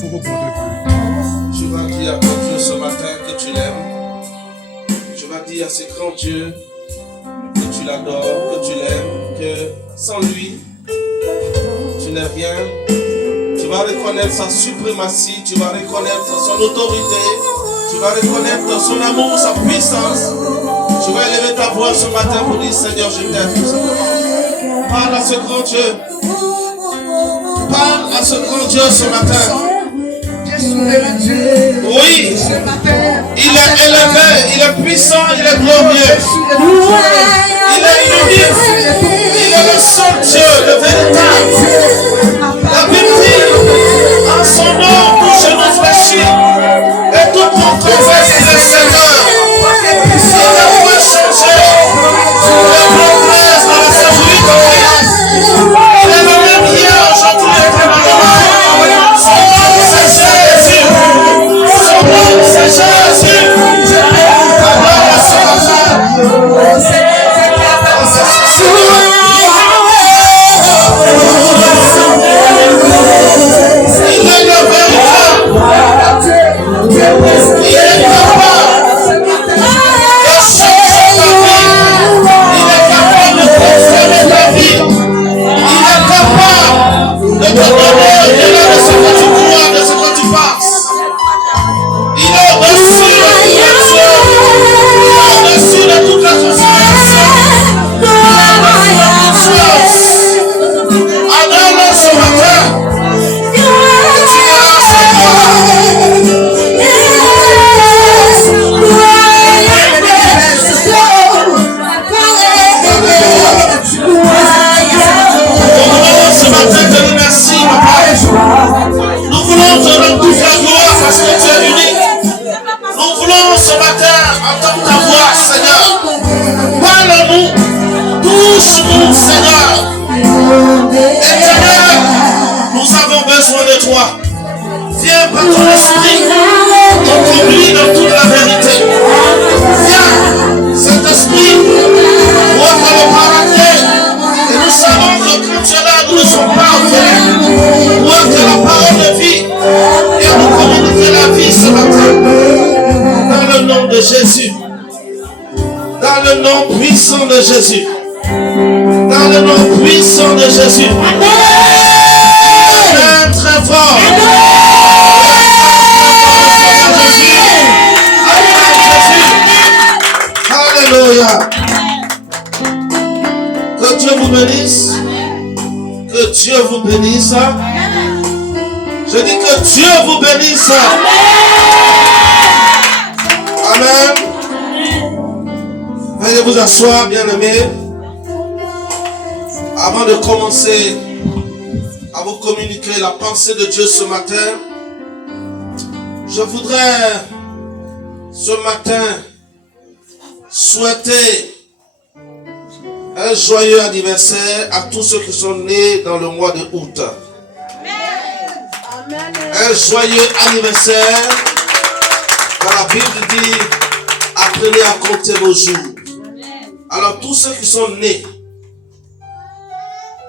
Tu vas dire à ton Dieu ce matin que tu l'aimes. Tu vas dire à ce grand Dieu que tu l'adores, que tu l'aimes, que sans lui, tu n'es rien. Tu vas reconnaître sa suprématie, tu vas reconnaître son autorité, tu vas reconnaître son amour, sa puissance. Tu vas élever ta voix ce matin pour dire Seigneur, je t'aime tout simplement. Parle à ce grand Dieu. Parle à ce grand Dieu ce matin. Oui, il est élevé, il est puissant, il est glorieux. Il est unique. Il est le seul Dieu, le véritable. La Bible dit, en son nom, nous genoux fléchis. Et tout mon confesse, il est Seigneur. Il a pas changé. Le progrès dans la sagerie de Christ. Il est le même hier, aujourd'hui et éternellement. Son nom, c'est Jésus. Son nom, c'est Jésus. Alors, à ce matin, il est le véritable. Il est capable de changer ta vie. Il est capable de transformer ta vie. Il est capable de te donner au-delà de ce que tu crois, de ce que tu passes. Il est au-dessus de toutes les choses. Il est au-dessus de toutes les considérations. Il est au-dessus de toutes choses. Adore-le ce matin. Nous voulons te rendre toute la gloire parce que tu es unique. Nous voulons ce matin entendre ta voix, Seigneur. Parle-nous, touche-nous, Seigneur. Éternel, nous avons besoin de toi. Viens par ton esprit, nous conduis dans toute la vérité. Viens, Saint-Esprit, toi qui es le paraclet. Et nous savons que quand tu es là, nous ne sommes pas enfermés. Toi qui es la parole de vie. Et nous communiquer la vie ce matin. Dans le nom de Jésus. Dans le nom puissant de Jésus. Dans le nom puissant de Jésus. Amen. Très fort. Alléluia. Que Dieu vous bénisse. Que Dieu vous bénisse. Je dis que Dieu vous bénisse. Amen. Veuillez vous asseoir, bien-aimés. Avant de commencer à vous communiquer la pensée de Dieu ce matin, je voudrais ce matin souhaiter un joyeux anniversaire à tous ceux qui sont nés dans le mois de août. Un joyeux anniversaire. Quand la Bible dit, apprenez à compter vos jours. Alors tous ceux qui sont nés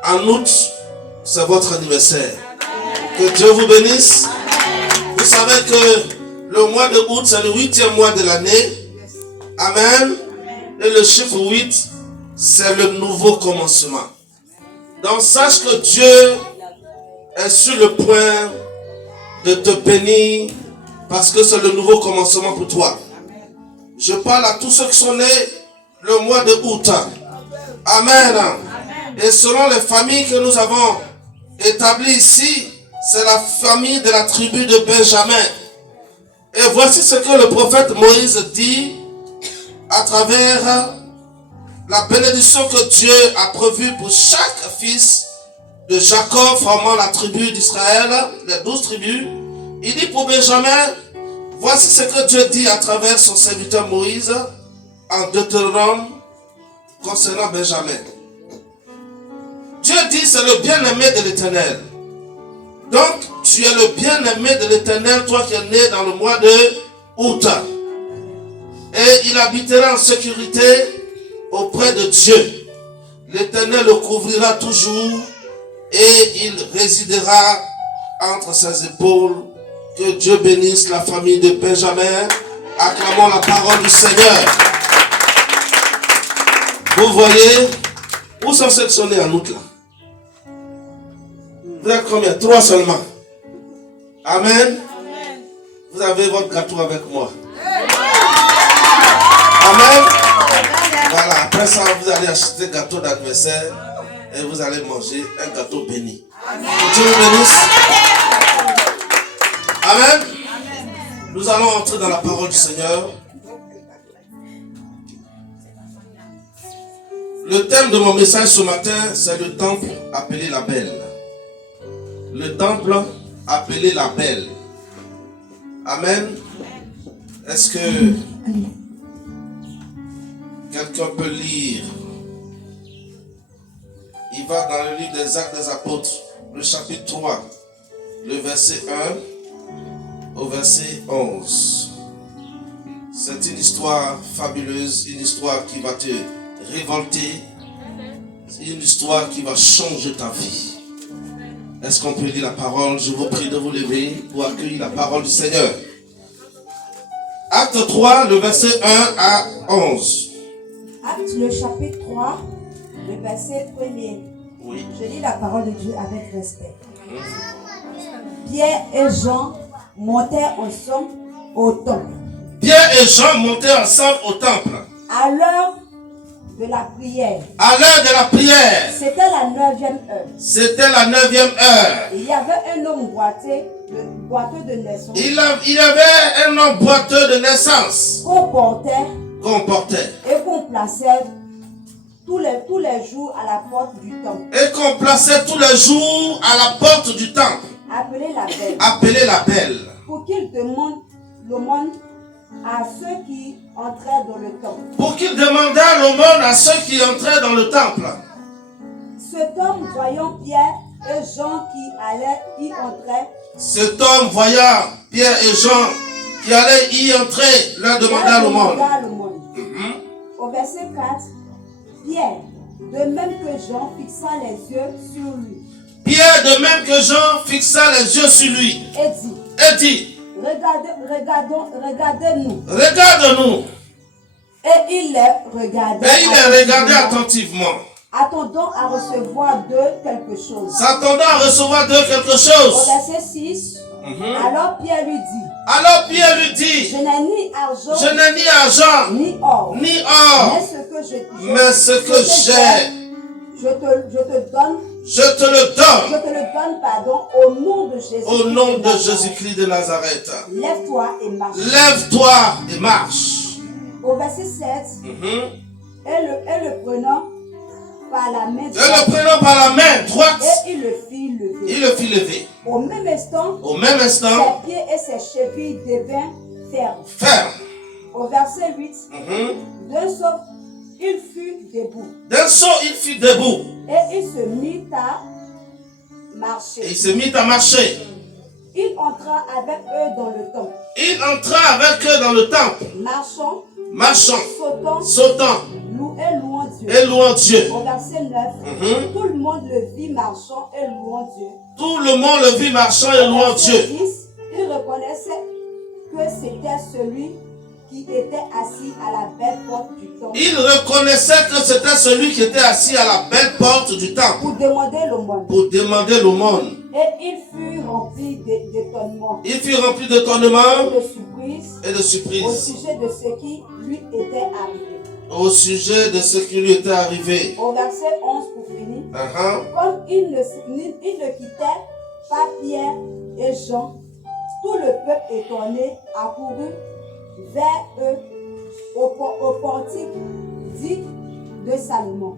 en août, c'est votre anniversaire. Que Dieu vous bénisse. Vous savez que le mois de août, c'est le 8e mois de l'année. Amen. Et le chiffre 8, c'est le nouveau commencement. Donc sache que Dieu est sur le point de te bénir parce que c'est le nouveau commencement pour toi. Je parle à tous ceux qui sont nés le mois de août. Amen. Et selon les familles que nous avons établies ici, c'est la famille de la tribu de Benjamin. Et voici ce que le prophète Moïse dit à travers la bénédiction que Dieu a prévue pour chaque fils de Jacob formant la tribu d'Israël, les 12 tribus. Il dit pour Benjamin, voici ce que Dieu dit à travers son serviteur Moïse en Deutéronome concernant Benjamin. Dieu dit c'est le bien-aimé de l'Éternel. Donc tu es le bien-aimé de l'Éternel, toi qui es né dans le mois de août. Et il habitera en sécurité auprès de Dieu. L'Éternel le couvrira toujours et il résidera entre ses épaules Que Dieu bénisse la famille de Benjamin. Acclamons la parole du Seigneur. Vous voyez, où sont sélectionnés en août là? Vous êtes combien? 3 seulement. Amen. Vous avez votre gâteau avec moi. Amen. Voilà, après ça, vous allez acheter un gâteau d'anniversaire et vous allez manger un gâteau béni. Que Dieu vous bénisse. Amen. Nous allons entrer dans la parole du Seigneur. Le thème de mon message ce matin, c'est le temple appelé la Belle. Le temple appelé la Belle. Amen. Est-ce que quelqu'un peut lire? Il va dans le livre des Actes des Apôtres, le chapitre 3, le verset 1 au verset 11. C'est une histoire fabuleuse, une histoire qui va te révolter, une histoire qui va changer ta vie. Est-ce qu'on peut lire la parole? Je vous prie de vous lever pour accueillir la parole du Seigneur. Acte 3, le verset 1 à 11. Acte le chapitre 3, le verset 1er. Oui. Je lis la parole de Dieu avec respect. Pierre et Jean montèrent ensemble au temple. Pierre et Jean montaient ensemble au temple. À l'heure de la prière. À l'heure de la prière. C'était la 9e heure. C'était la 9e heure. Il y avait un homme boiteux de naissance. Il y avait un homme boiteux de naissance. Qu'on portait Et qu'on plaçait tous les jours à la porte du temple. Et qu'on plaçait tous les jours à la porte du temple. Appelée la Belle. Appelée la Belle. Pour qu'il demande l'aumône à ceux qui entraient dans le temple. Pour qu'il demandât l'aumône à ceux qui entraient dans le temple. Cet homme, voyant Pierre et Jean qui allaient y entrer. Cet homme, voyant Pierre et Jean qui allaient y entrer, leur demanda l'aumône. Au verset 4, Pierre, de même que Jean, fixa les yeux sur lui. Pierre, de même que Jean, fixa les yeux sur lui. Et dit, regardez-nous. Regarde-nous. Et il les regardait attentivement. Attendant à recevoir d'eux quelque chose. S'attendant à recevoir d'eux quelque chose. Au verset 6, alors Pierre lui dit, je n'ai ni argent, ni or, mais ce que j'ai, je te le donne, pardon, au nom de Jésus. Au nom de Jésus-Christ de Nazareth. Lève-toi et marche. Lève-toi et marche. Au verset 7, et le prenant par la main droite, et il le fit lever. Au même instant, ses pieds et ses chevilles devinrent fermes. Au verset 8, d'un saut, il fut debout. Et il se mit à marcher. Il entra avec eux dans le temple. Marchant, sautant, et louant Dieu. Au verset 9, tout le monde le vit marchant et louant Dieu. Au verset 10, il reconnaissait que c'était celui qui était assis à la belle porte du temple. Il reconnaissait que c'était celui qui était assis à la belle porte du temple. Pour demander l'aumône. Et il fut rempli d'étonnement. Et de surprise. Au sujet de ce qui lui était arrivé. Au verset 11 pour finir. Comme il ne quittait pas Pierre et Jean, tout le peuple étonné accourut vers eux au portique dit de Salomon.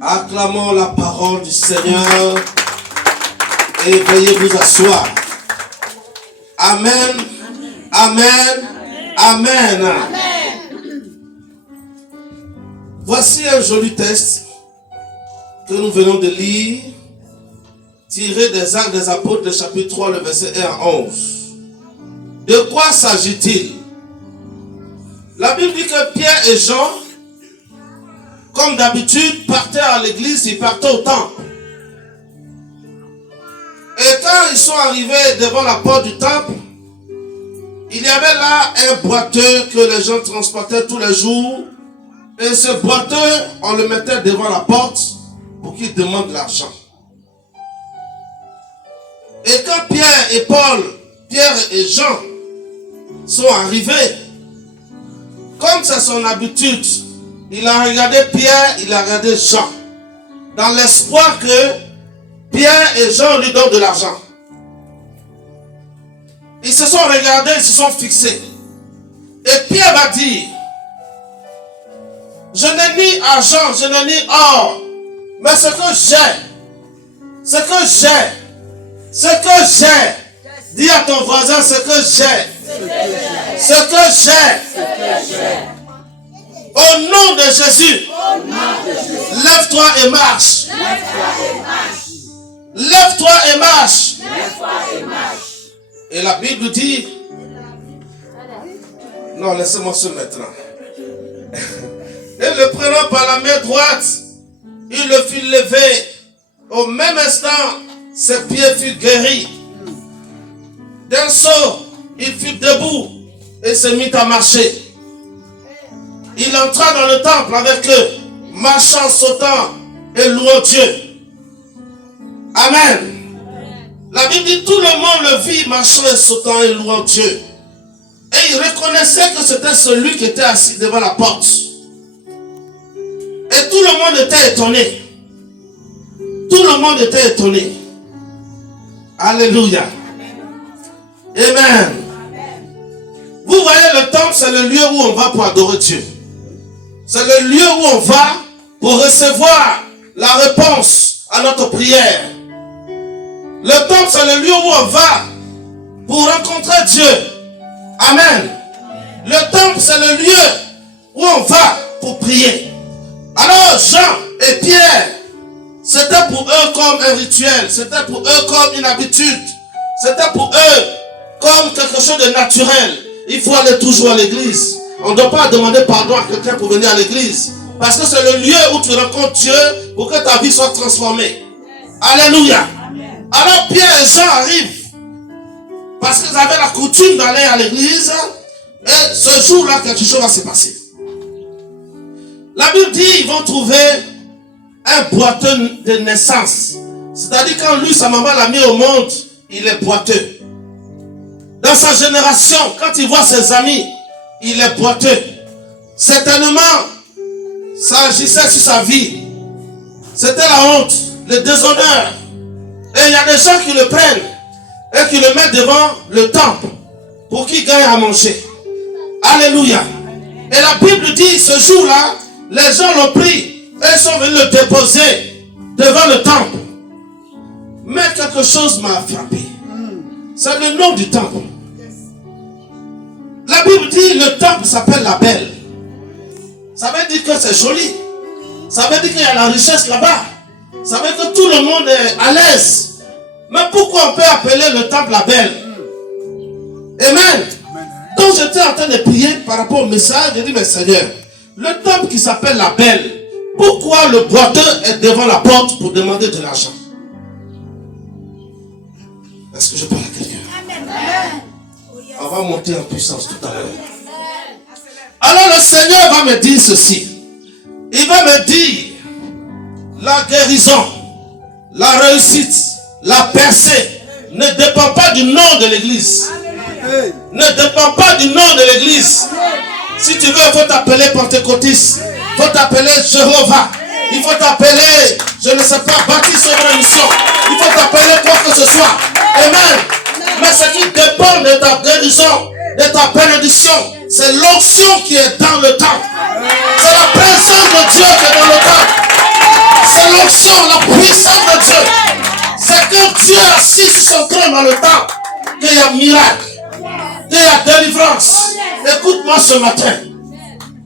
Acclamons la parole du Seigneur et veuillez vous asseoir. Amen. Amen. Amen. Voici un joli texte que nous venons de lire, tiré des Actes des Apôtres, le chapitre 3, le verset 1 à 11. De quoi s'agit-il? La Bible dit que Pierre et Jean, comme d'habitude, partaient à l'église, ils partaient au temple. Et quand ils sont arrivés devant la porte du temple, il y avait là un boiteux que les gens transportaient tous les jours. Et ce boiteux, on le mettait devant la porte pour qu'il demande l'argent. Et quand Pierre et Paul, Pierre et Jean sont arrivés, comme c'est son habitude, il a regardé Pierre, il a regardé Jean, dans l'espoir que Pierre et Jean lui donnent de l'argent. Ils se sont regardés, ils se sont fixés. Et Pierre va dire, je n'ai ni argent, je n'ai ni or, mais ce que j'ai, dis à ton voisin ce que j'ai. Au nom de Jésus, lève-toi et marche. Lève-toi et marche. Et la Bible dit, non, laissez-moi ce maintenant. Et le prenant par la main droite, il le fit lever. Au même instant, ses pieds furent guéris. D'un saut, il fut debout et se mit à marcher. Il entra dans le temple avec eux, marchant, sautant et louant Dieu. Amen. La Bible dit, tout le monde le vit marchant et sautant et louant Dieu. Et il reconnaissait que c'était celui qui était assis devant la porte. Et tout le monde était étonné. Tout le monde était étonné. Alléluia. Amen. Vous voyez, le temple, c'est le lieu où on va pour adorer Dieu. C'est le lieu où on va pour recevoir la réponse à notre prière. Le temple, c'est le lieu où on va pour rencontrer Dieu. Amen. Le temple, c'est le lieu où on va pour prier. Alors, Jean et Pierre, c'était pour eux comme un rituel. C'était pour eux comme une habitude. C'était pour eux comme quelque chose de naturel. Il faut aller toujours à l'église. On ne doit pas demander pardon à quelqu'un pour venir à l'église. Parce que c'est le lieu où tu rencontres Dieu pour que ta vie soit transformée. Alléluia. Alors Pierre et Jean arrivent. Parce qu'ils avaient la coutume d'aller à l'église. Et ce jour-là, quelque chose va se passer. La Bible dit qu'ils vont trouver un boiteux de naissance. C'est-à-dire quand lui, sa maman l'a mis au monde, il est boiteux. Dans sa génération, quand il voit ses amis, il est boiteux. Certainement, ça agissait sur sa vie. C'était la honte, le déshonneur. Et il y a des gens qui le prennent et qui le mettent devant le temple pour qu'il gagne à manger. Alléluia. Et la Bible dit, ce jour-là, les gens l'ont pris et sont venus le déposer devant le temple. Mais quelque chose m'a frappé. C'est le nom du temple. La Bible dit le temple s'appelle la Belle. Ça veut dire que c'est joli. Ça veut dire qu'il y a la richesse là-bas. Ça veut dire que tout le monde est à l'aise. Mais pourquoi on peut appeler le temple la Belle? Amen. Donc j'étais en train de prier par rapport au message. J'ai dit, mais Seigneur, le temple qui s'appelle la Belle, pourquoi le boiteux est devant la porte pour demander de l'argent? Est-ce que je parle à quelqu'un? On va monter en puissance tout à l'heure. Alors le Seigneur va me dire ceci. Il va me dire la guérison, la réussite, la percée ne dépend pas du nom de l'église. Ne dépend pas du nom de l'église. Si tu veux, il faut t'appeler Pentecôtiste. Il faut t'appeler Jéhovah. Il faut t'appeler, je ne sais pas, Baptiste sur mission. Il faut t'appeler quoi que ce soit. Amen. Mais ce qui dépend de ta guérison, de ta bénédiction, c'est l'onction qui est dans le temple. C'est la présence de Dieu qui est dans le temple. C'est l'onction, la puissance de Dieu. C'est que Dieu assis sur son trône dans le temple qu'il y a miracle, qu'il y a délivrance. Écoute-moi ce matin.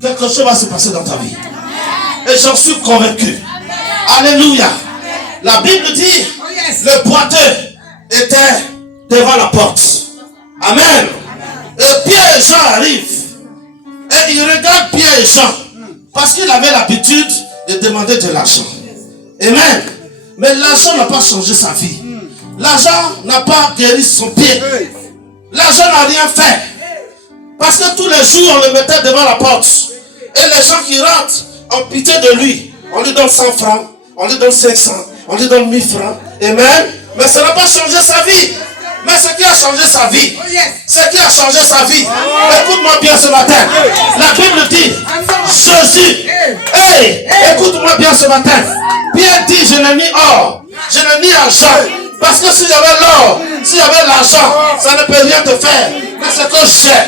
Quelque chose va se passer dans ta vie. Et j'en suis convaincu. Alléluia. La Bible dit, le boiteux était devant la porte. Amen. Et Pierre et Jean arrivent. Et ils regardent Pierre et Jean. Parce qu'il avait l'habitude de demander de l'argent. Amen. Mais l'argent n'a pas changé sa vie. L'argent n'a pas guéri son pied. L'argent n'a rien fait. Parce que tous les jours, on le mettait devant la porte. Et les gens qui rentrent ont pitié de lui. On lui donne 100 francs, on lui donne 500, on lui donne 1000 francs. Amen. Mais ça n'a pas changé sa vie. Mais ce qui a changé sa vie, écoute-moi bien ce matin. La Bible dit, Jésus, hey, écoute-moi bien ce matin. Pierre dit, je n'ai ni or, je n'ai ni argent. Parce que si j'avais l'or, si j'avais l'argent, ça ne peut rien te faire. Mais ce que j'ai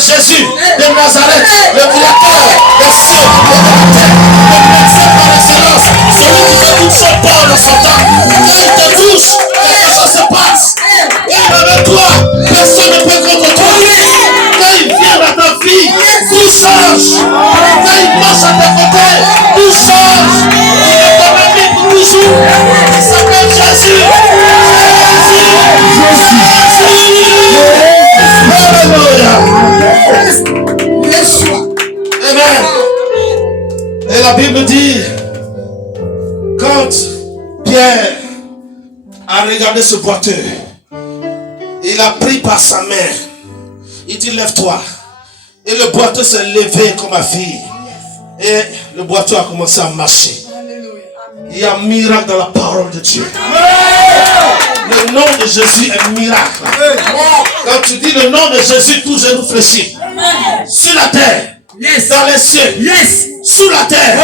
Jésus de Nazareth, le créateur des cieux et de la terre, le médecin par excellence, celui qui fait toutes choses bonnes en son temps. Quand il te touche, quelque chose se passe. Et avec toi, personne ne peut contre toi. Quand il vient dans ta vie, tout change. Quand il marche à tes côtés, tout change. Il est ton ami pour toujours. Il s'appelle Jésus. Amen. Et la Bible dit, quand Pierre a regardé ce boiteux, il a pris par sa main, il dit lève-toi. Et le boiteux s'est levé comme ma fille. Et le boiteux a commencé à marcher. Il y a un miracle dans la parole de Dieu. Le nom de Jésus est un miracle. Quand tu dis le nom de Jésus, tout genou fléchit. Sur la terre, dans les cieux, sous la terre,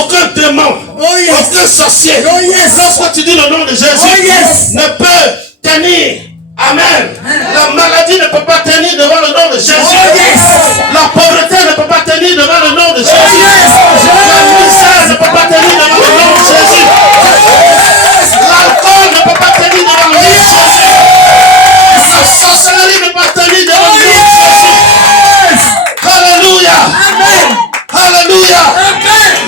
aucun démon, aucun sorcier, lorsque tu dis le nom de Jésus, ne peut tenir. Amen. La maladie ne peut pas tenir devant le nom de Jésus. La pauvreté ne peut pas tenir devant le nom de Jésus. La misère ne peut pas tenir devant le nom de Jésus. L'alcool ne peut pas tenir devant le nom de Jésus. La sorcellerie ne peut pas tenir devant le nom de Jésus. Alléluia. Alléluia.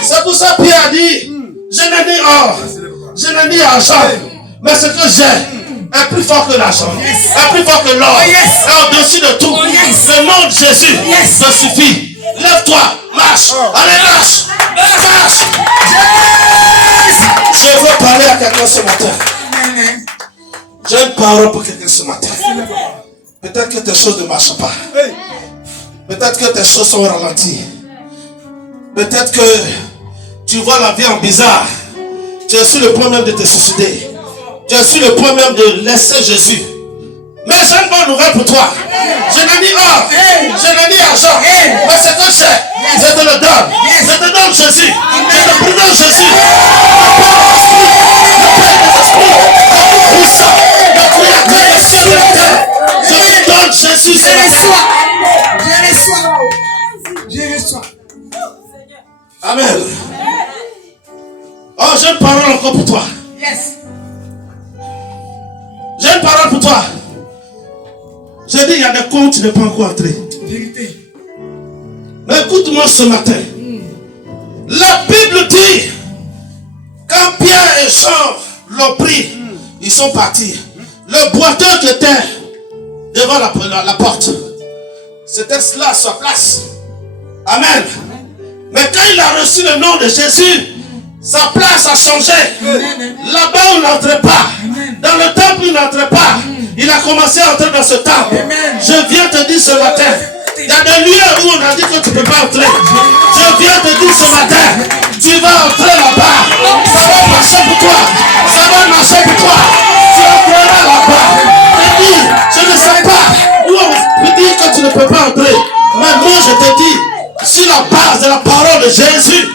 C'est pour ça que Pierre a dit, je n'ai ni or, je n'ai ni argent, mais ce que j'ai est plus fort que l'argent, est plus fort que l'or, est au-dessus de tout. Le nom de Jésus te suffit. Lève-toi, marche, allez, marche, marche. Je veux parler à quelqu'un ce matin. J'ai une parole pour quelqu'un ce matin. Peut-être que tes choses ne marchent pas. Peut-être que tes choses sont ralenties. Peut-être que tu vois la vie en bizarre. Tu es sur le point même de te suicider. Tu es sur le point même de laisser Jésus. Mais j'ai une bonne nouvelle pour toi. Je n'ai ni or, je n'ai ni argent. Mais ce que j'ai, je te le donne. Je te donne Jésus. Je te présente Jésus. Le Père des esprits, le puissant, le créateur des cieux et de la terre. Je te donne Jésus. Je reçois. Amen. Oh, j'ai une parole encore pour toi. J'ai une parole pour toi. J'ai dit, il y a des comptes, tu n'es pas encore entré. Vérité. Mais écoute-moi ce matin. La Bible dit, quand Pierre et Jean l'ont pris, ils sont partis. Le boiteux qui était devant la porte, c'était cela à sa place. Amen. Mais quand il a reçu le nom de Jésus, sa place a changé. Là-bas, on n'entrait pas. Dans le temple, il n'entrait pas. Il a commencé à entrer dans ce temple. Je viens te dire ce matin, il y a des lieux où on a dit que tu ne peux pas entrer. Je viens te dire ce matin, tu vas entrer là-bas. Ça va marcher pour toi. Ça va marcher pour toi. Tu entreras là-bas. Je dis, je ne sais pas où on peut dire que tu ne peux pas entrer. Mais moi, je te dis, sur la base de la parole de Jésus,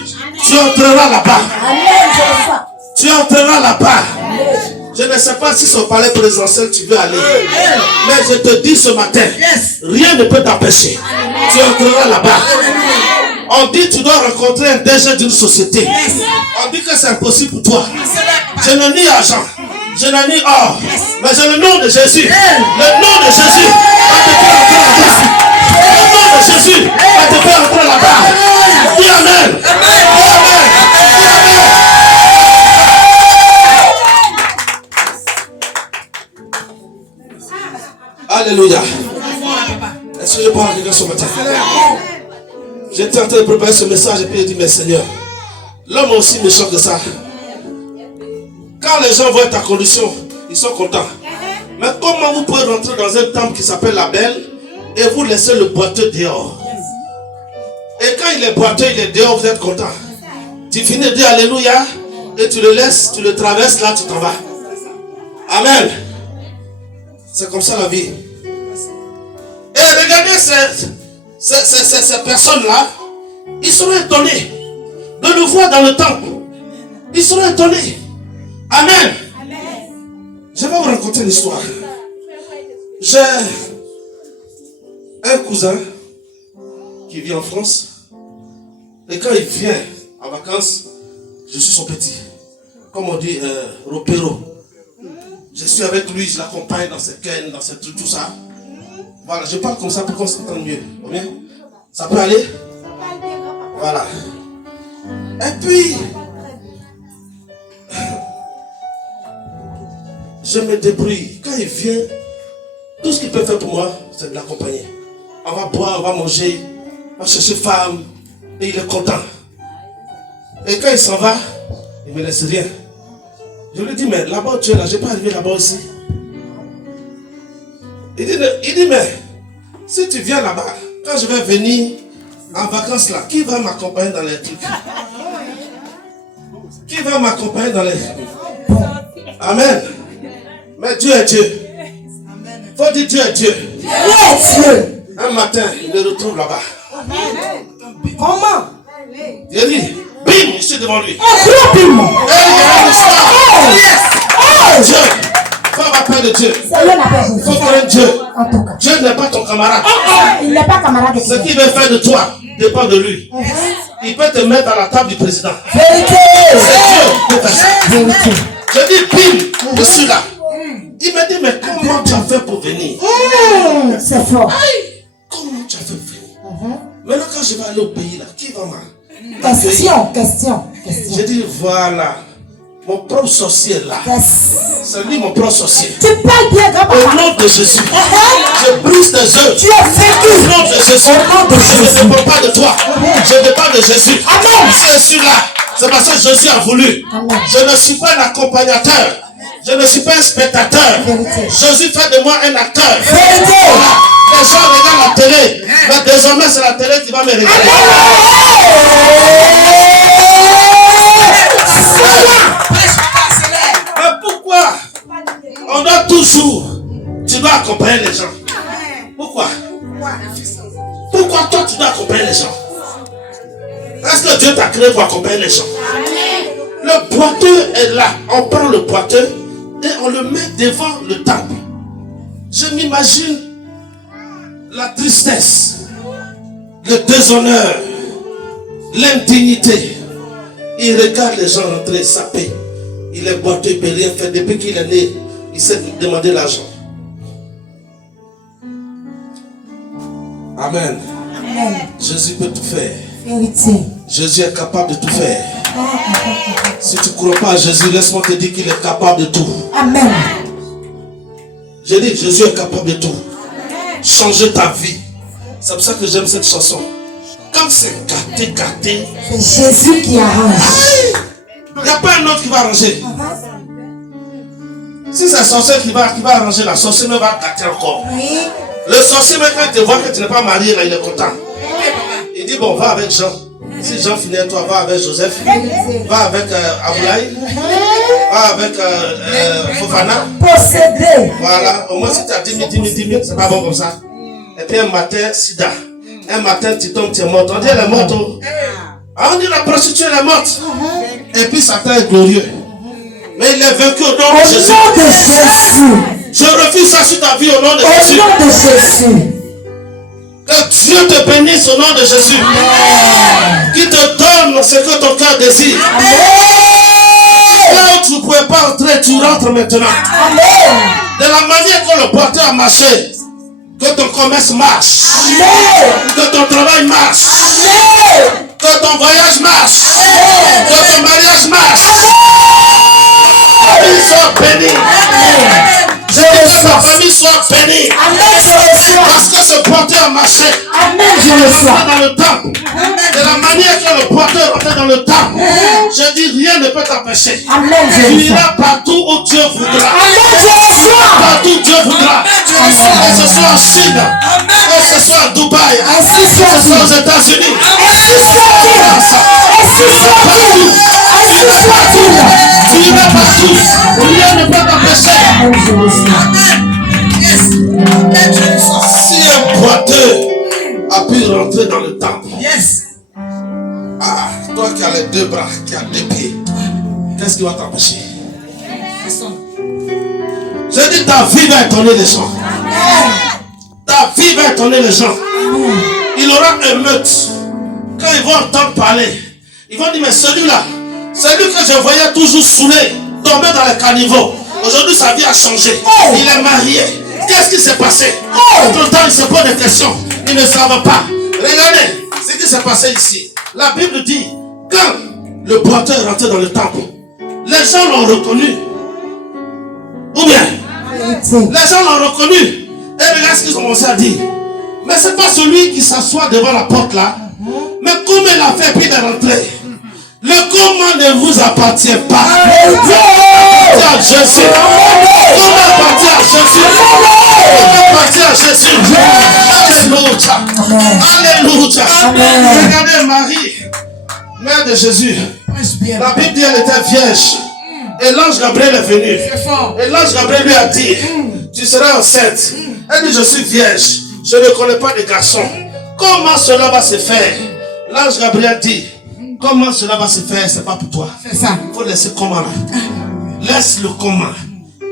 tu entreras là-bas. Tu entreras là-bas. Je ne sais pas si au palais présidentiel tu veux aller. Mais je te dis ce matin, rien ne peut t'empêcher. Tu entreras là-bas. On dit que tu dois rencontrer un DG d'une société. On dit que c'est impossible pour toi. Je n'ai ni argent, je n'ai ni or, mais j'ai le nom de Jésus. Le nom de Jésus va te faire entrer là-bas. Le nom de Jésus va te faire entrer là-bas. Dis Amen. Dis Amen. Alléluia. Est-ce que je parle à quelqu'un ce matin? J'étais en train de préparer ce message et puis il dit, mais Seigneur, l'homme est aussi méchant que ça. Quand les gens voient ta condition, Ils sont contents. Mais comment vous pouvez rentrer dans un temple qui s'appelle la Belle et vous laissez le boiteux dehors? Et quand il est boiteux, il est dehors, vous êtes content. Tu finis de dire Alléluia et tu le laisses, tu le traverses, là tu t'en vas. Amen. C'est comme ça la vie. Et regardez ces personnes-là, ils seront étonnés de le voir dans le temple. Ils seront étonnés. Amen. Je vais vous raconter une histoire. J'ai un cousin qui vit en France. Et quand il vient en vacances, je suis son petit. Comme on dit, ropero. Je suis avec lui, je l'accompagne dans ses cannes, dans ses trucs, tout ça. Voilà, je parle comme ça pour qu'on s'entende mieux. Bien? Ça peut aller? Voilà. Et puis, je me débrouille. Quand il vient, tout ce qu'il peut faire pour moi, c'est de l'accompagner. On va boire, on va manger, on va chercher femme, et il est content. Et quand il s'en va, il ne me laisse rien. Je lui dis, mais là-bas où tu es là, je n'ai pas arrivé là-bas aussi. Il dit, mais si tu viens là-bas, quand je vais venir en vacances là, qui va m'accompagner dans les trucs? Qui va m'accompagner dans les... Amen. Mais Dieu est Dieu. Faut dire Dieu est Dieu. Dieu est Dieu. Un matin, il me retrouve là-bas. Comment? Il dit, bim, je suis devant lui. Et il y a une histoire. Dieu. Faut avoir peur de Dieu. Faut connaître Dieu. Dieu n'est pas ton camarade. Il n'est pas camarade de Dieu. Ce qu'il veut faire de toi dépend de lui. Il peut te mettre à la table du président. Vérité. C'est Dieu qui fait ça. Vérité. Je dis, bim, je suis là. Il m'a dit, mais comment tu as fait pour venir? C'est fort. Comment tu as fait pour venir? Maintenant, quand je vais aller au pays, là, qui va m'accueillir? Question. J'ai dit, voilà, mon propre sorcier est là. C'est lui mon propre sorcier. Tu parles bien, grand-papa. Au nom de Jésus, je brise tes œuvres. Tu es vaincu. Au nom de Jésus, je ne dépends pas de toi. Je dépends de Jésus. Amen. Si je suis là, c'est parce que Jésus a voulu. Amen. Je ne suis pas un accompagnateur. Je ne suis pas un spectateur. Vérité. Jésus fait de moi un acteur. Vérité. Voilà. Les gens regardent la télé. Mais désormais, c'est la télé qui va me regarder. Mais pourquoi on doit toujours... Tu dois accompagner les gens. Pourquoi? Pourquoi toi, tu dois accompagner les gens? Est-ce que Dieu t'a créé pour accompagner les gens? Le boiteux est là. On prend le boiteux et on le met devant le temple. Je m'imagine la tristesse, le déshonneur, l'indignité. Il regarde les gens rentrer, saper. Il est boiteux, il ne peut rien faire. Depuis qu'il est né, il sait demander l'argent. Amen. Amen. Jésus peut tout faire. Vérité. Jésus est capable de tout faire. Si tu ne crois pas à Jésus, laisse-moi te dire qu'il est capable de tout. Amen. J'ai dit, Jésus est capable de tout. Changer ta vie. C'est pour ça que j'aime cette chanson. Quand c'est gâté. C'est Jésus qui arrange. Il n'y a pas un autre qui va arranger. Si c'est la sorcière qui va arranger, la sorcière me va gâter encore. Oui. Le sorcier, même quand il te voit que tu n'es pas marié, là, il est content. Il dit, bon, va avec Jean. Si Jean finit avec toi, va avec Joseph. Va avec Aboulaye. Va avec Fofana. Posséder. Voilà. Au moins, si tu as 10 000, c'est pas bon comme ça. Et puis un matin, sida. Un matin, tu tombes, tu es morte. On dit, elle est morte. On dit, la prostituée, elle est morte. Et puis, Satan est glorieux. Mais il est vaincu au nom de Jésus. Au nom de Jésus. Je refuse ça sur ta vie au nom de Jésus. Au nom de Jésus. Que Dieu te bénisse au nom de Jésus. Amen. Qu'il te donne ce que ton cœur désire. Là où tu ne pouvais pas entrer, tu rentres maintenant. Amen. De la manière que le porteur a marché, que ton commerce marche. Amen. Que ton travail marche. Amen. Que ton voyage marche. Amen. Que ton mariage marche. Ils soient bénis. Je veux que ta famille soit bénie. Amen. Parce que ce porteur a marché. Amen, je reçois. Dans le temple. De la manière que le porteur rentre dans le temple. Je dis, rien ne peut t'empêcher. Amen, je Tu reçois. iras partout où Dieu voudra. Amen, je reçois. Partout où Dieu voudra. Que ce soit en Chine, que ce soit à Dubaï, Ainsi que ce soit soit-il. aux États-Unis. Ainsi soit-il. Ainsi soit-il. Ainsi soit-il. Tu iras partout. Rien ne peut t'empêcher. Amen, je reçois. Si un boiteux a pu rentrer dans le temple, toi qui as les deux bras, qui as deux pieds, qu'est-ce qui va t'empêcher? Je dis, ta vie va étonner les gens. Ta vie va étonner les gens. Il aura émeute. Quand ils vont entendre parler, ils vont dire, mais celui-là, celui que je voyais toujours saoulé, tomber dans les caniveaux, aujourd'hui sa vie a changé. Il est marié. Qu'est-ce qui s'est passé? Tout le temps, il se pose des questions. Ils ne savent pas. Regardez ce qui s'est passé ici. La Bible dit, quand le boiteux est rentré dans le temple, les gens l'ont reconnu. Ou bien, les gens l'ont reconnu. Et regarde ce qu'ils ont commencé à dire. Mais c'est pas celui qui s'assoit devant la porte là. Mais comment il a fait puis il est rentré? Le comment ne vous appartient pas. Il appartient à Jésus. Comment appartient à Jésus? Comment appartient à Jésus? Alléluia. Alléluia. Regardez Marie, mère de Jésus. La Bible dit qu'elle était vierge. Et l'ange Gabriel est venu. Et l'ange Gabriel lui a dit, tu seras enceinte. Elle dit, je suis vierge. Je ne connais pas de garçon. Comment cela va se faire? L'ange Gabriel dit, comment cela va se faire? C'est pas pour toi. C'est ça. Il faut laisser comment là. Laisse le comment.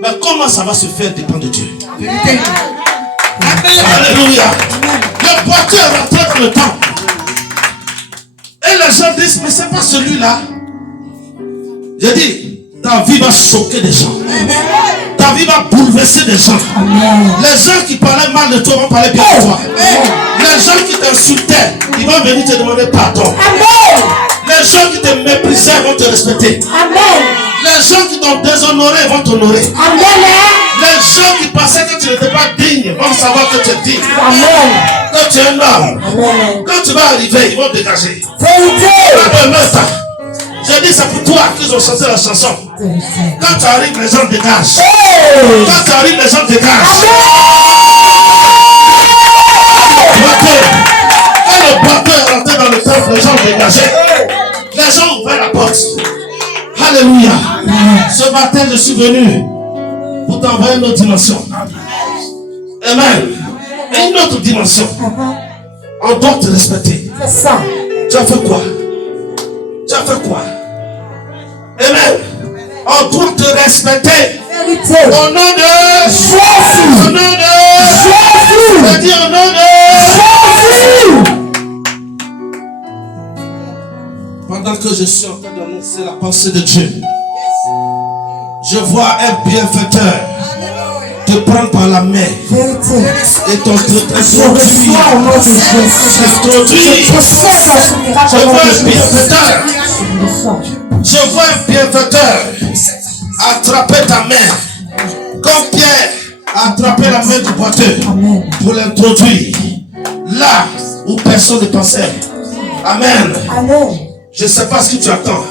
Mais comment ça va se faire dépend de Dieu. Vérité. Alléluia. Le porteur est rentré dans le temple. Et les gens disent, mais c'est pas celui-là. J'ai dit, ta vie va choquer des gens. Ta vie va bouleverser des gens. Les gens qui parlaient mal de toi vont parler bien de toi. Les gens qui t'insultaient, ils vont venir te demander pardon. Les gens qui te méprisaient vont te respecter. Les gens qui t'ont déshonoré vont t'honorer. Les gens qui pensaient que tu n'étais pas digne vont savoir que tu es digne. Que tu es un homme. Quand tu vas arriver, ils vont te dégager. Je dis, c'est pour toi qu'ils ont chanté la chanson. Quand tu arrives, les gens dégagent. Quand tu arrives, les gens dégagent. Quand le bateau est rentré dans le temple, les gens dégageaient. Les gens ouvraient la porte. Alléluia. Ce matin, je suis venu pour t'envoyer une autre dimension. Amen. Et une autre dimension. On doit te respecter. Tu as fait quoi? Tu as fait quoi? Amen. On doit te respecter. Au nom de Jésus. Au nom de Jésus. Je dis au nom de Jésus. Pendant que je suis en train d'annoncer la pensée de Dieu, je vois un bienfaiteur te prendre par la main et t'introduire. Je vois un bienfaiteur. Je vois un bienfaiteur attraper ta main. Comme Pierre a attrapé la main du boiteux pour l'introduire là où personne ne pensait. Amen. Je ne sais pas ce que tu attends.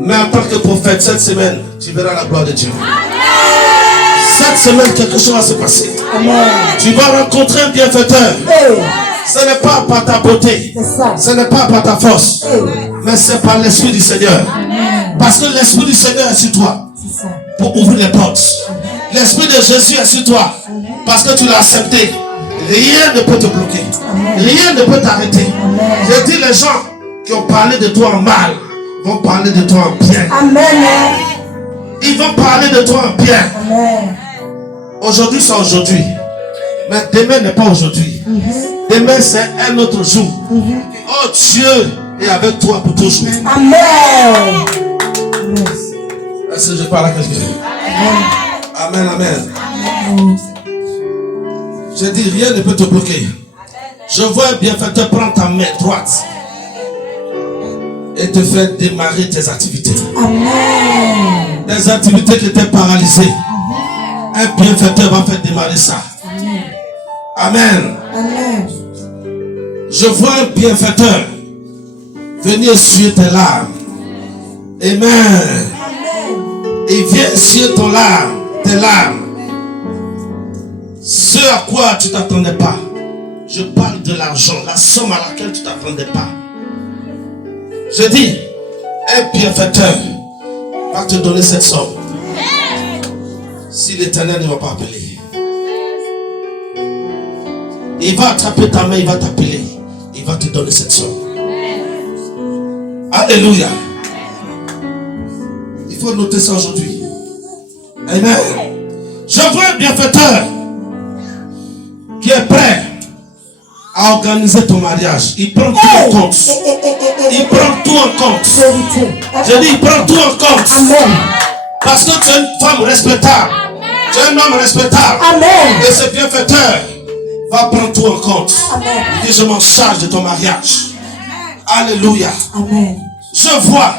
Mais en tant que prophète, cette semaine, tu verras la gloire de Dieu. Cette semaine, quelque chose va se passer. Tu vas rencontrer un bienfaiteur. Ce n'est pas par ta beauté. Ce n'est pas par ta force. Mais c'est par l'Esprit du Seigneur. Parce que l'Esprit du Seigneur est sur toi. Pour ouvrir les portes. L'Esprit de Jésus est sur toi. Parce que tu l'as accepté. Rien ne peut te bloquer. Rien ne peut t'arrêter. Je dis, les gens qui ont parlé de toi en mal vont parler de toi en bien. Ils vont parler de toi en bien. Aujourd'hui c'est aujourd'hui. Mais demain n'est pas aujourd'hui. Demain c'est un autre jour. Oh, Dieu est avec toi pour toujours. Est-ce que je parle à quelqu'un? Amen, amen. Je dis, rien ne peut te bloquer. Je vois un bienfaiteur prendre ta main droite et te faire démarrer tes activités. Tes activités qui étaient paralysées. Un bienfaiteur va faire démarrer ça. Amen. Amen. Je vois un bienfaiteur venir essuyer tes larmes. Amen. Il vient essuyer tes larmes. Ce à quoi tu ne t'attendais pas. Je parle de l'argent, la somme à laquelle tu ne t'attendais pas. Je dis, un bienfaiteur va te donner cette somme. Si l'Éternel ne va pas appeler. Il va attraper ta main, il va t'appeler. Il va te donner cette somme. Alléluia. Il faut noter ça aujourd'hui. Amen. Je vois un bienfaiteur qui est prêt à organiser ton mariage. Il prend tout en compte. Il prend tout en compte. Je dis, il prend tout en compte. Amen. Parce que tu es une femme respectable. Tu es un homme respectable. Amen. Et ce bienfaiteur va prendre tout en compte. Amen. Il dit, je m'en charge de ton mariage. Alléluia. Amen. Je vois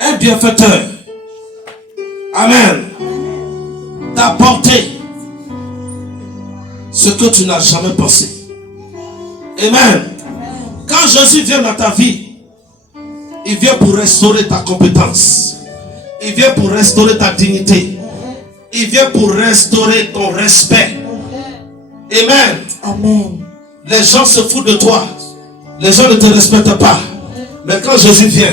un bienfaiteur. Amen. T'apporter ce que tu n'as jamais pensé. Amen. Quand Jésus vient dans ta vie, il vient pour restaurer ta compétence. Il vient pour restaurer ta dignité. Il vient pour restaurer ton respect. Amen. Amen. Les gens se foutent de toi. Les gens ne te respectent pas. Mais quand Jésus vient,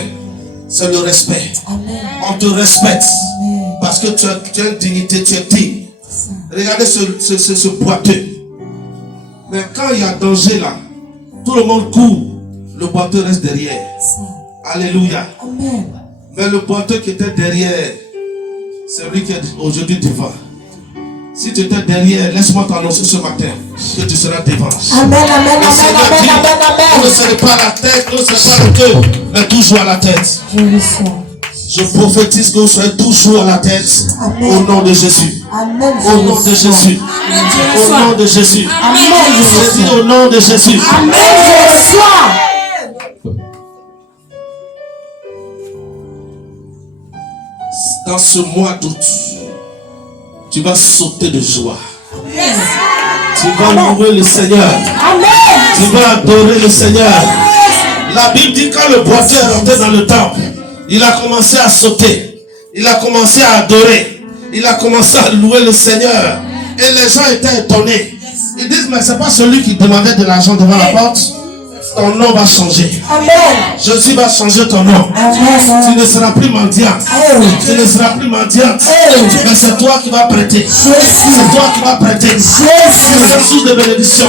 c'est le respect. Amen. On te respecte. Amen. Parce que tu as une dignité, tu es digne. Regardez ce boiteux. Mais quand il y a danger là, tout le monde court. Le boiteux reste derrière. Alléluia. Amen. Mais le boiteux qui était derrière, c'est lui qui est aujourd'hui devant. Si tu étais derrière, laisse-moi t'annoncer ce matin que tu seras devant. Amen, amen, Le Seigneur amen, dit, amen, amen, vous ne serez pas la tête, vous ne serez pas le queue, mais toujours à la tête. Je reçois. Je prophétise que vous serez toujours à la tête. Amen. Au nom de Jésus. Amen. Au nom de Jésus. Au nom de Jésus. Amen. Je dis au nom de Jésus. Amen. Je reçois. Dans ce mois d'août, tu vas sauter de joie. Tu vas louer le Seigneur. Amen. Tu vas adorer le Seigneur. La Bible dit quand le boiteux est rentré dans le temple, il a commencé à sauter. Il a commencé à adorer. Il a commencé à louer le Seigneur. Et les gens étaient étonnés. Ils disent, mais c'est pas celui qui demandait de l'argent devant la porte. Ton nom va changer. Amen. Jésus va changer ton nom. Amen. Tu ne seras plus mendiante. Tu ne seras plus mendiante. Mais c'est toi qui vas prêter. C'est toi qui vas prêter. C'est source de bénédiction.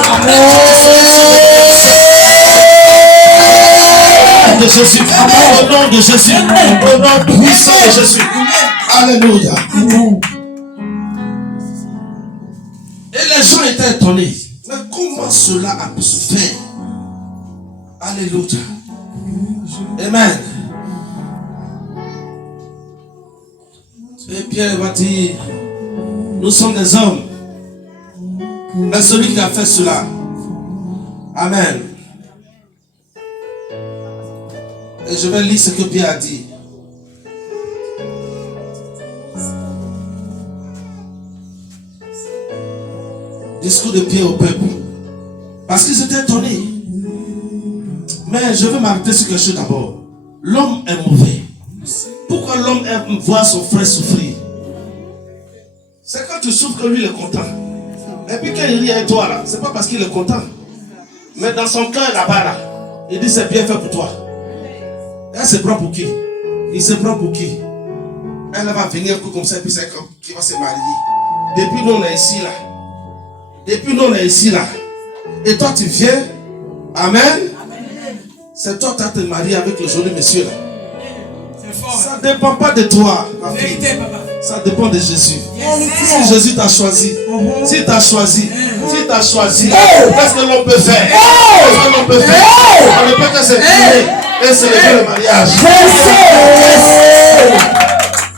De Jésus. Au nom de Jésus. Au nom puissant de Jésus. Alléluia. Amen. Et les gens étaient étonnés. Mais comment cela a pu se faire? Alléluia. Amen. Et Pierre va dire, nous sommes des hommes. Mais celui qui a fait cela. Amen. Et je vais lire ce que Pierre a dit. Discours de Pierre au peuple. Parce qu'ils étaient étonnés. Mais je veux m'arrêter sur quelque chose d'abord. L'homme est mauvais. Pourquoi l'homme aime voir son frère souffrir? C'est quand tu souffres que lui il est content. Et puis quand il rit avec toi là, c'est pas parce qu'il est content. Mais dans son cœur là-bas là, il dit c'est bien fait pour toi. Elle se prend pour qui? Il se prend pour qui? Elle va venir comme ça et puis c'est comme qui va se marier. Depuis nous on est ici là. Depuis nous on est ici là. Et toi tu viens. Amen. C'est toi qui as te marié avec le joli monsieur là. Ça ne dépend pas de toi, ma fille. Ça dépend de Jésus. Si Jésus t'a choisi, s'il t'a choisi, qu'est-ce que l'on peut faire? Qu'est-ce que l'on peut faire? On ne peut que se prier et célébrer le mariage.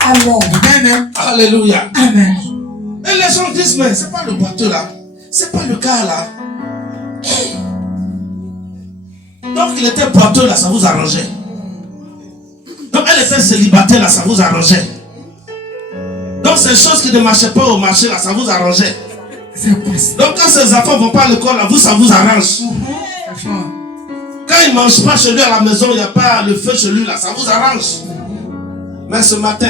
Amen. Alléluia. Amen. Et les gens disent, mais c'est pas le boiteux là. C'est pas le gars là. Donc il était boiteux là, ça vous arrangeait. Donc elle était célibataire là, ça vous arrangeait. Donc ces choses qui ne marchaient pas au marché là, ça vous arrangeait. Donc quand ses enfants ne vont pas à l'école, là, vous, ça vous arrange. Quand il ne mange pas chez lui à la maison, il n'y a pas le feu chez lui, là, ça vous arrange. Mais ce matin,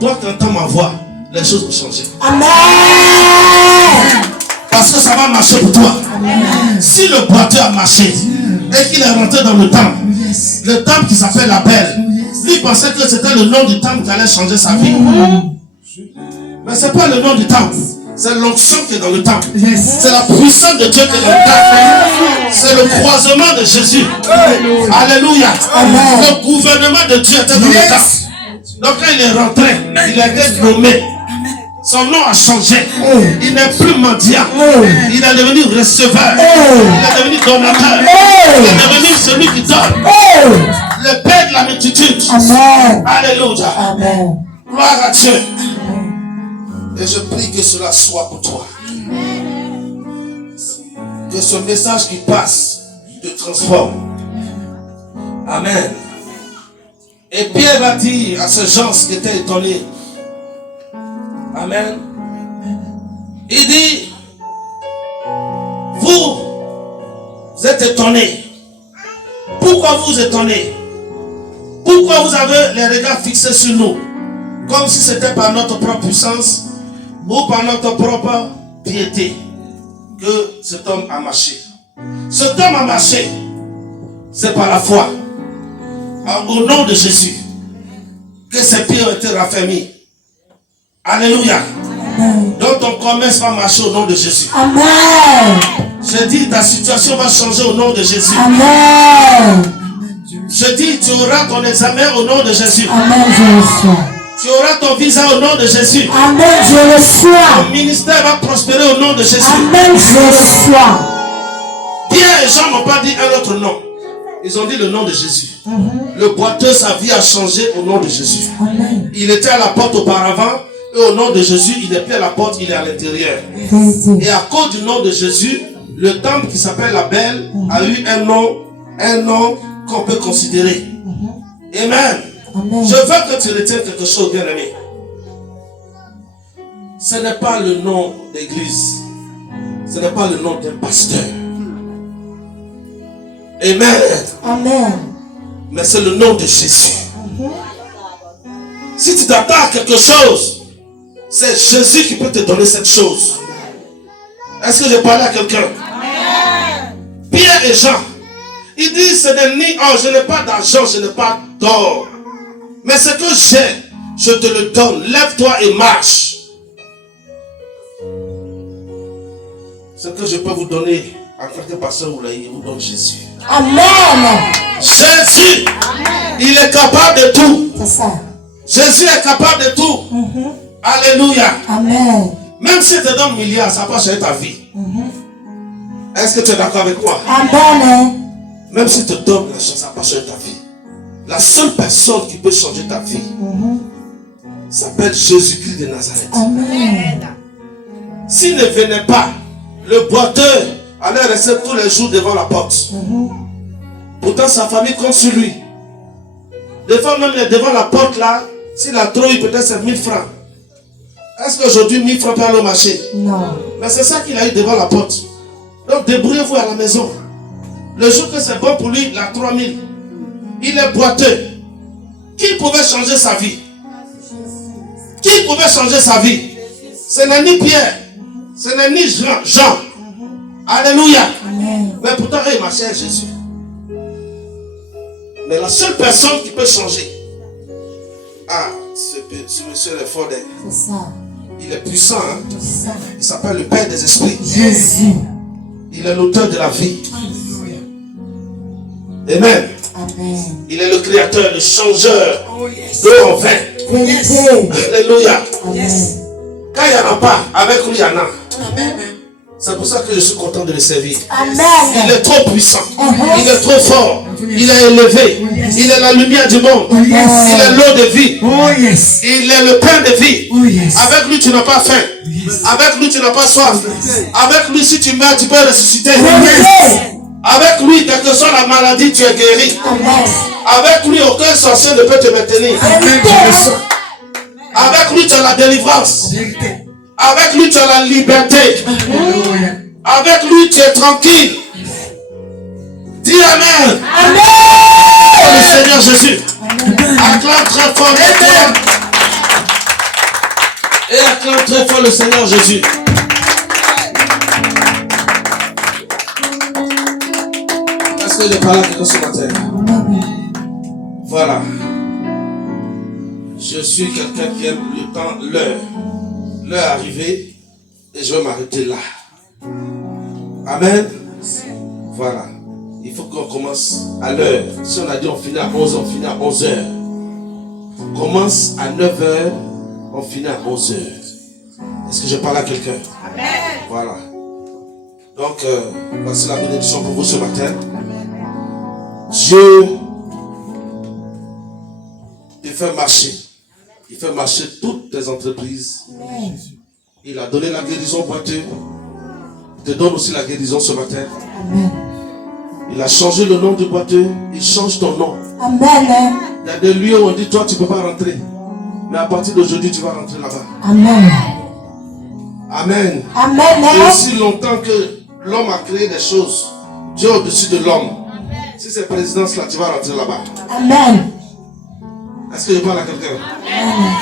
toi qui entends ma voix, les choses vont changer. Amen. Parce que ça va marcher pour toi. Amen. Si le boiteux a marché et qu'il est rentré dans le temple qui s'appelle la Belle, lui pensait que c'était le nom du temple qui allait changer sa vie. Mais ce n'est pas le nom du temple. C'est l'onction qui est dans le temple. C'est la puissance de Dieu qui est dans le temple. C'est le croisement de Jésus. Alléluia. Le gouvernement de Dieu était dans le temple. Donc quand il est rentré, il a été nommé. Son nom a changé. Il n'est plus mendiant. Il est devenu receveur. Il est devenu donateur. Il est devenu celui qui donne. Le Père de la multitude. Amen. Alléluia. Amen. Gloire à Dieu. Et je prie que cela soit pour toi. Que ce message qui passe te transforme. Amen. Et Pierre va dire à ces gens qui étaient étonnés. Amen. Il dit, vous êtes étonnés. Pourquoi vous étonnez? Pourquoi vous avez les regards fixés sur nous? Comme si c'était par notre propre puissance ou par notre propre piété que cet homme a marché. Cet homme a marché. C'est par la foi. Au nom de Jésus. Que ses pieds ont été raffermis. Alléluia. Donc ton commerce va marcher au nom de Jésus. Amen. Je dis ta situation va changer au nom de Jésus. Amen. Je dis tu auras ton examen au nom de Jésus. Amen, je le reçois. Tu auras ton visa au nom de Jésus. Amen, je le reçois. Ton ministère va prospérer au nom de Jésus. Amen, je le reçois. Pierre et Jean n'ont pas dit un autre nom. Ils ont dit le nom de Jésus. Le boiteux, sa vie a changé au nom de Jésus. Amen. Il était à la porte auparavant. Et au nom de Jésus, il n'est plus à la porte, il est à l'intérieur. Et à cause du nom de Jésus, le temple qui s'appelle la Belle a eu un nom qu'on peut considérer. Amen. Amen. Je veux que tu retiennes quelque chose, bien aimé. Ce n'est pas le nom d'église. Ce n'est pas le nom d'un pasteur. Amen. Amen. Mais c'est le nom de Jésus. Si tu t'attends à quelque chose, c'est Jésus qui peut te donner cette chose. Est-ce que je parle à quelqu'un? Pierre et Jean, ils disent, ce n'est ni or, je n'ai pas d'argent, je n'ai pas d'or. Mais ce que j'ai, je te le donne. Lève-toi et marche. Ce que je peux vous donner, en tant que pasteur Oulaye, vous donne Jésus. Amen. Jésus, il est capable de tout. C'est ça. Jésus est capable de tout. Alléluia. Amen. Même si te donne milliards, ça va changer ta vie. Est-ce que tu es d'accord avec moi? Amen. Même si te donne l'argent, ça va changer ta vie. La seule personne qui peut changer ta vie s'appelle Jésus-Christ de Nazareth. Amen. S'il ne venait pas, le boiteux allait rester tous les jours devant la porte. Pourtant, sa famille compte sur lui. Des fois, même devant la porte là, s'il a trop, peut-être c'est 1000 francs. Est-ce qu'aujourd'hui 1000 francs peut aller au marché? Non. Mais c'est ça qu'il a eu devant la porte. Donc débrouillez-vous à la maison. Le jour que c'est bon pour lui, il a 3000. Il est boiteux. Qui pouvait changer sa vie? Qui pouvait changer sa vie? Ce n'est ni Pierre, ce n'est ni Jean. Alléluia. Amen. Mais pourtant, il marchait à Jésus. Mais la seule personne qui peut changer. Ah, ce monsieur est fort. C'est ça. Il est puissant. Hein? C'est ça. Il s'appelle le Père des esprits. Jésus. Il est l'auteur de la vie. Amen. Amen. Il est le créateur, le changeur d'eau en vin. Vérité. Alléluia. Amen. Quand il n'y en a pas, avec lui il y en a. C'est pour ça que je suis content de le servir. Amen. Il est trop puissant. Il est trop fort. Il est élevé. Il est la lumière du monde. Il est l'eau de vie. Il est le pain de vie. Avec lui, tu n'as pas faim. Avec lui, tu n'as pas soif. Avec lui, si tu meurs, tu peux ressusciter. Avec lui, quelle que soit la maladie, tu es guéri. Amen. Avec lui, aucun sorcier ne peut te maintenir. Avec lui, tu as la délivrance. Avec lui, tu as la liberté. Avec lui, tu es tranquille. Dis Amen. Amen. Oh, le Seigneur Jésus. Acclame très fort. Et acclame très fort le Seigneur Jésus. Est-ce que je parle à quelqu'un ce matin? Voilà. Je suis quelqu'un qui aime le temps, l'heure. L'heure est arrivée et je vais m'arrêter là. Amen. Voilà. Il faut qu'on commence à l'heure. Si on a dit on finit à 11h, on finit à 11h. On commence à 9h, on finit à 11h. Est-ce que je parle à quelqu'un? Amen. Voilà. Donc, voici la bénédiction pour vous ce matin. Dieu, il fait marcher. Il fait marcher toutes les entreprises. Amen. Il a donné la guérison boiteux. Il te donne aussi la guérison ce matin. Amen. Il a changé le nom du boiteux. Il change ton nom. Amen. Il y a des lieux où on dit toi tu ne peux pas rentrer. Mais à partir d'aujourd'hui tu vas rentrer là-bas. Amen. Amen. Amen. Et aussi longtemps que l'homme a créé des choses, Dieu est au-dessus de l'homme. Si c'est présidence là, tu vas rentrer là-bas. Amen. Est-ce que je parle à quelqu'un? Amen.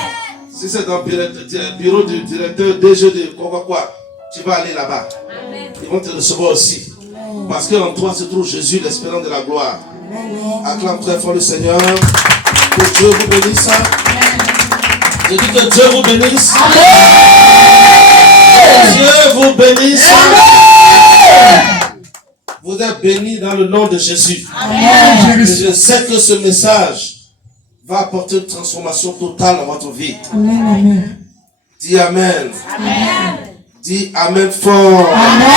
Si c'est dans le bureau du directeur, DG de quoi, tu vas aller là-bas. Amen. Ils vont te recevoir aussi. Amen. Parce qu'en toi se trouve Jésus, l'espérant de la gloire. Amen. Acclame très fort le Seigneur. Que Dieu vous bénisse. Je dis que Dieu vous bénisse. Amen. Dieu vous bénisse. Amen. Vous êtes bénis dans le nom de Jésus. Amen. Je sais que ce message va apporter une transformation totale dans votre vie. Amen. Amen. Dis Amen. Amen. Dis Amen fort. Amen.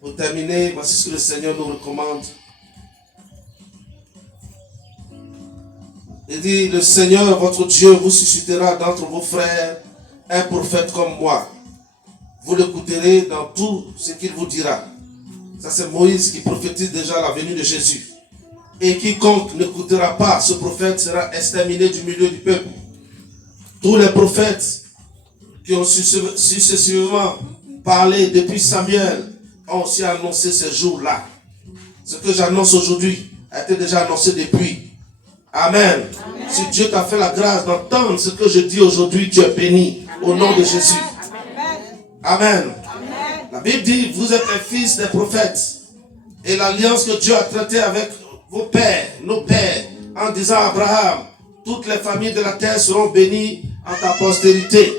Pour terminer, voici ce que le Seigneur nous recommande. Il dit, le Seigneur, votre Dieu, vous suscitera d'entre vos frères un prophète comme moi. Vous l'écouterez dans tout ce qu'il vous dira. Ça, c'est Moïse qui prophétise déjà la venue de Jésus. Et quiconque n'écoutera pas ce prophète sera exterminé du milieu du peuple. Tous les prophètes qui ont successivement parlé depuis Samuel ont aussi annoncé ces jours-là. Ce que j'annonce aujourd'hui a été déjà annoncé depuis. Amen. Amen. Si Dieu t'a fait la grâce d'entendre ce que je dis aujourd'hui, tu es béni. Amen. Au nom de Jésus. Amen. Amen. La Bible dit, vous êtes les fils des prophètes. Et l'alliance que Dieu a traitée avec vos pères, nos pères, en disant à Abraham, toutes les familles de la terre seront bénies en ta postérité.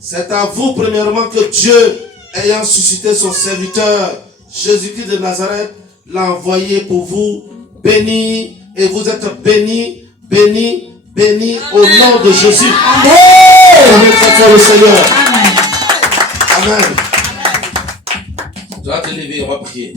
C'est à vous, premièrement, que Dieu, ayant suscité son serviteur, Jésus-Christ de Nazareth, l'a envoyé pour vous, béni, et vous êtes bénis, bénis, bénis au nom de Jésus. Amen. Amen. Le Seigneur. Amen. Tu vas te lever, on va prier.